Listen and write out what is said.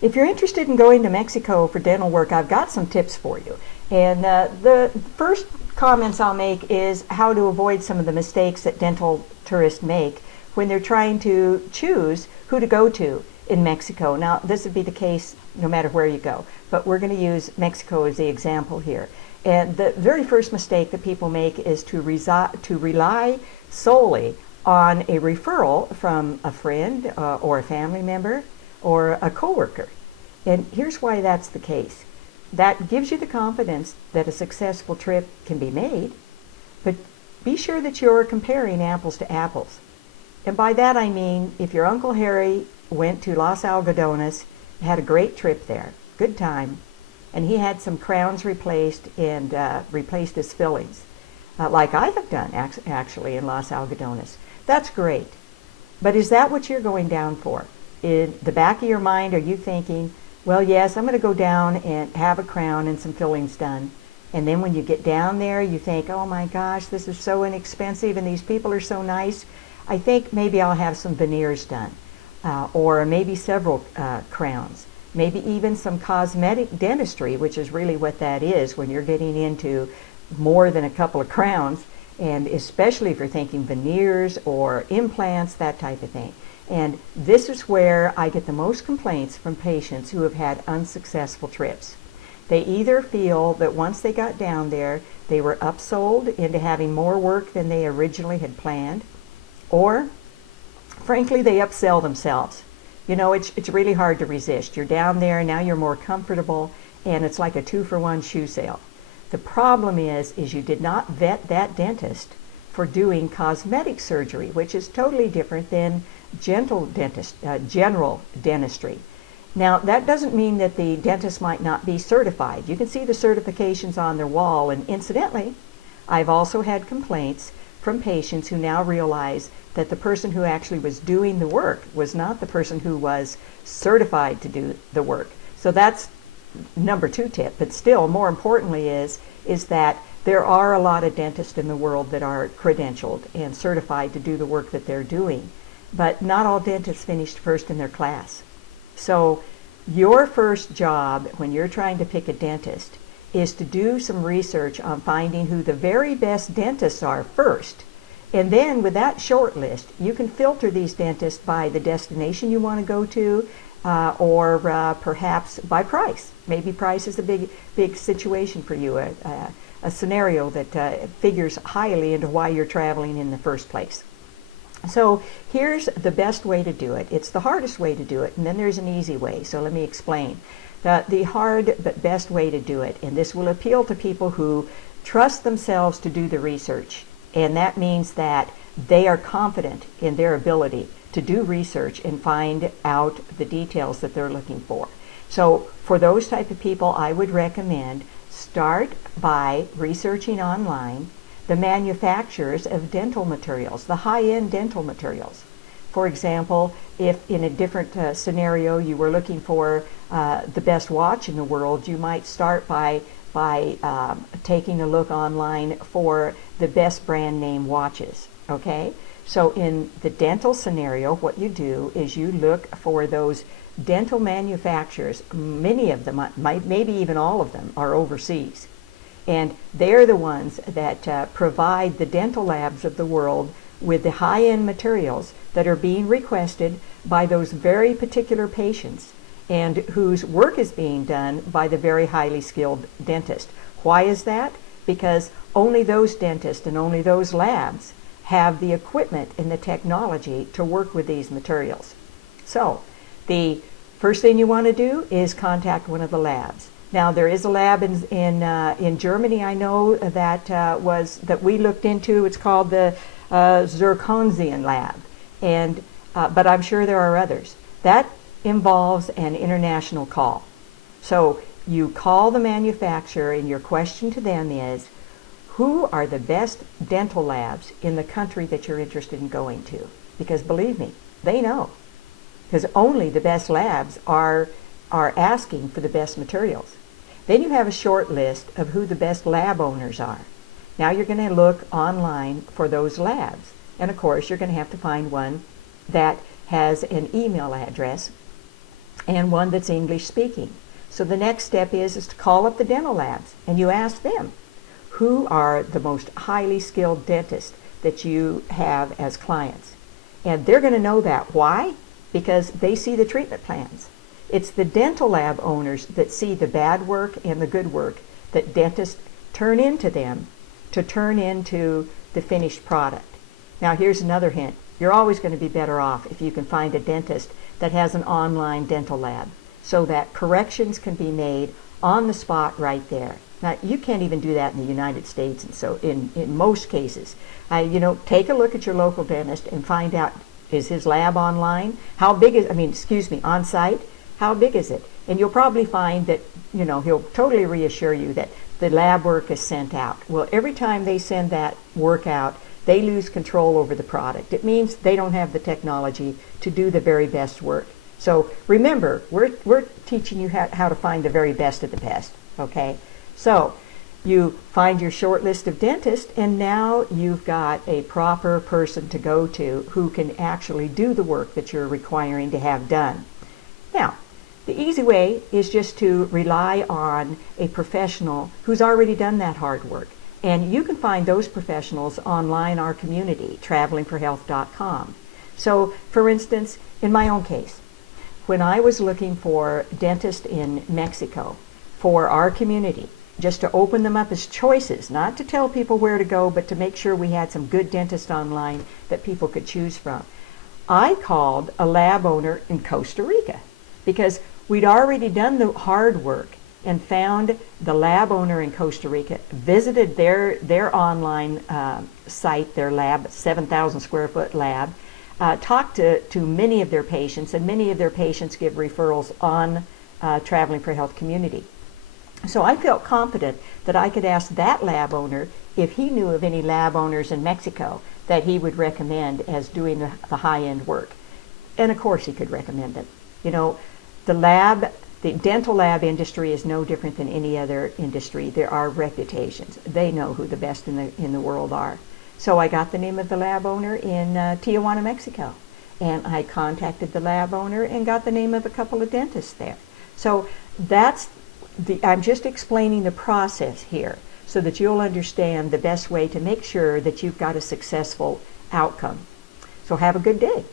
If you're interested in going to Mexico for dental work, I've got some tips for you. And the first comments I'll make is how to avoid some of the mistakes that dental tourists make when they're trying to choose who to go to in Mexico. Now, this would be the case no matter where you go, but we're going to use Mexico as the example here. And the very first mistake that people make is to rely solely on a referral from a friend or a family member or a coworker. And here's why that's the case. That gives you the confidence that a successful trip can be made, but be sure that you're comparing apples to apples. And by that I mean, if your Uncle Harry went to Los Algodones, had a great trip there, good time, and he had some crowns replaced and replaced his fillings, like I have done actually in Los Algodones, that's great. But is that what you're going down for? In the back of your mind, are you thinking, well, yes, I'm going to go down and have a crown and some fillings done. And then when you get down there, you think, oh my gosh, this is so inexpensive and these people are so nice. I think maybe I'll have some veneers done, or maybe several crowns, maybe even some cosmetic dentistry, which is really what that is when you're getting into more than a couple of crowns, and especially if you're thinking veneers or implants, that type of thing. And this is where I get the most complaints from patients who have had unsuccessful trips. They either feel that once they got down there, they were upsold into having more work than they originally had planned, or frankly, they upsell themselves. You know, it's really hard to resist. You're down there, now you're more comfortable, and it's like a 2-for-1 shoe sale. The problem is you did not vet that dentist for doing cosmetic surgery, which is totally different than general dentistry. Now, that doesn't mean that the dentist might not be certified. You can see the certifications on their wall, and incidentally, I've also had complaints from patients who now realize that the person who actually was doing the work was not the person who was certified to do the work. So that's number 2 tip, but still more importantly is that there are a lot of dentists in the world that are credentialed and certified to do the work that they're doing, but not all dentists finished first in their class. So your first job when you're trying to pick a dentist is to do some research on finding who the very best dentists are first. And then with that short list, you can filter these dentists by the destination you want to go to, or perhaps by price. Maybe price is a big situation for you, a scenario that figures highly into why you're traveling in the first place. So here's the best way to do it. It's the hardest way to do it, and then there's an easy way. So let me explain. The hard but best way to do it, and this will appeal to people who trust themselves to do the research, and that means that they are confident in their ability to do research and find out the details that they're looking for. So for those type of people, I would recommend start by researching online the manufacturers of dental materials, the high-end dental materials. For example, if in a different scenario you were looking for the best watch in the world, you might start by taking a look online for the best brand name watches, okay? So in the dental scenario, what you do is you look for those dental manufacturers. Many of them, maybe even all of them, are overseas. And they're the ones that provide the dental labs of the world with the high-end materials that are being requested by those very particular patients and whose work is being done by the very highly skilled dentist. Why is that? Because only those dentists and only those labs have the equipment and the technology to work with these materials. So the first thing you want to do is contact one of the labs. Now there is a lab in Germany, I know, that we looked into. It's called the Zirconzian lab, and but I'm sure there are others. That involves an international call. So you call the manufacturer, and your question to them is, who are the best dental labs in the country that you're interested in going to? Because believe me, they know. Because only the best labs are asking for the best materials. Then you have a short list of who the best lab owners are. Now you're going to look online for those labs. And of course, you're going to have to find one that has an email address and one that's English speaking. So the next step is to call up the dental labs and you ask them, who are the most highly skilled dentists that you have as clients? And they're going to know that. Why? Because they see the treatment plans. It's the dental lab owners that see the bad work and the good work that dentists turn into them to turn into the finished product. Now here's another hint. You're always going to be better off if you can find a dentist that has an online dental lab so that corrections can be made on the spot right there. Now you can't even do that in the United States, and so in most cases, take a look at your local dentist and find out, is his lab online? How big is, on site? How big is it? And you'll probably find that, he'll totally reassure you that the lab work is sent out. Well, every time they send that work out, they lose control over the product. It means they don't have the technology to do the very best work. So remember, we're teaching you how to find the very best of the best, okay? So you find your short list of dentists, and now you've got a proper person to go to who can actually do the work that you're requiring to have done. Now, the easy way is just to rely on a professional who's already done that hard work. And you can find those professionals online, our community, travelingforhealth.com. So, for instance, in my own case, when I was looking for dentists in Mexico for our community, just to open them up as choices, not to tell people where to go, but to make sure we had some good dentists online that people could choose from, I called a lab owner in Costa Rica because we'd already done the hard work and found the lab owner in Costa Rica, visited their online site, their lab, 7,000 square foot lab, talked to many of their patients, and many of their patients give referrals on Traveling for Health community. So I felt confident that I could ask that lab owner if he knew of any lab owners in Mexico that he would recommend as doing the high-end work. And of course he could recommend them. The dental lab industry is no different than any other industry. There are reputations. They know who the best in the world are. So I got the name of the lab owner in Tijuana, Mexico. And I contacted the lab owner and got the name of a couple of dentists there. So I'm just explaining the process here so that you'll understand the best way to make sure that you've got a successful outcome. So have a good day.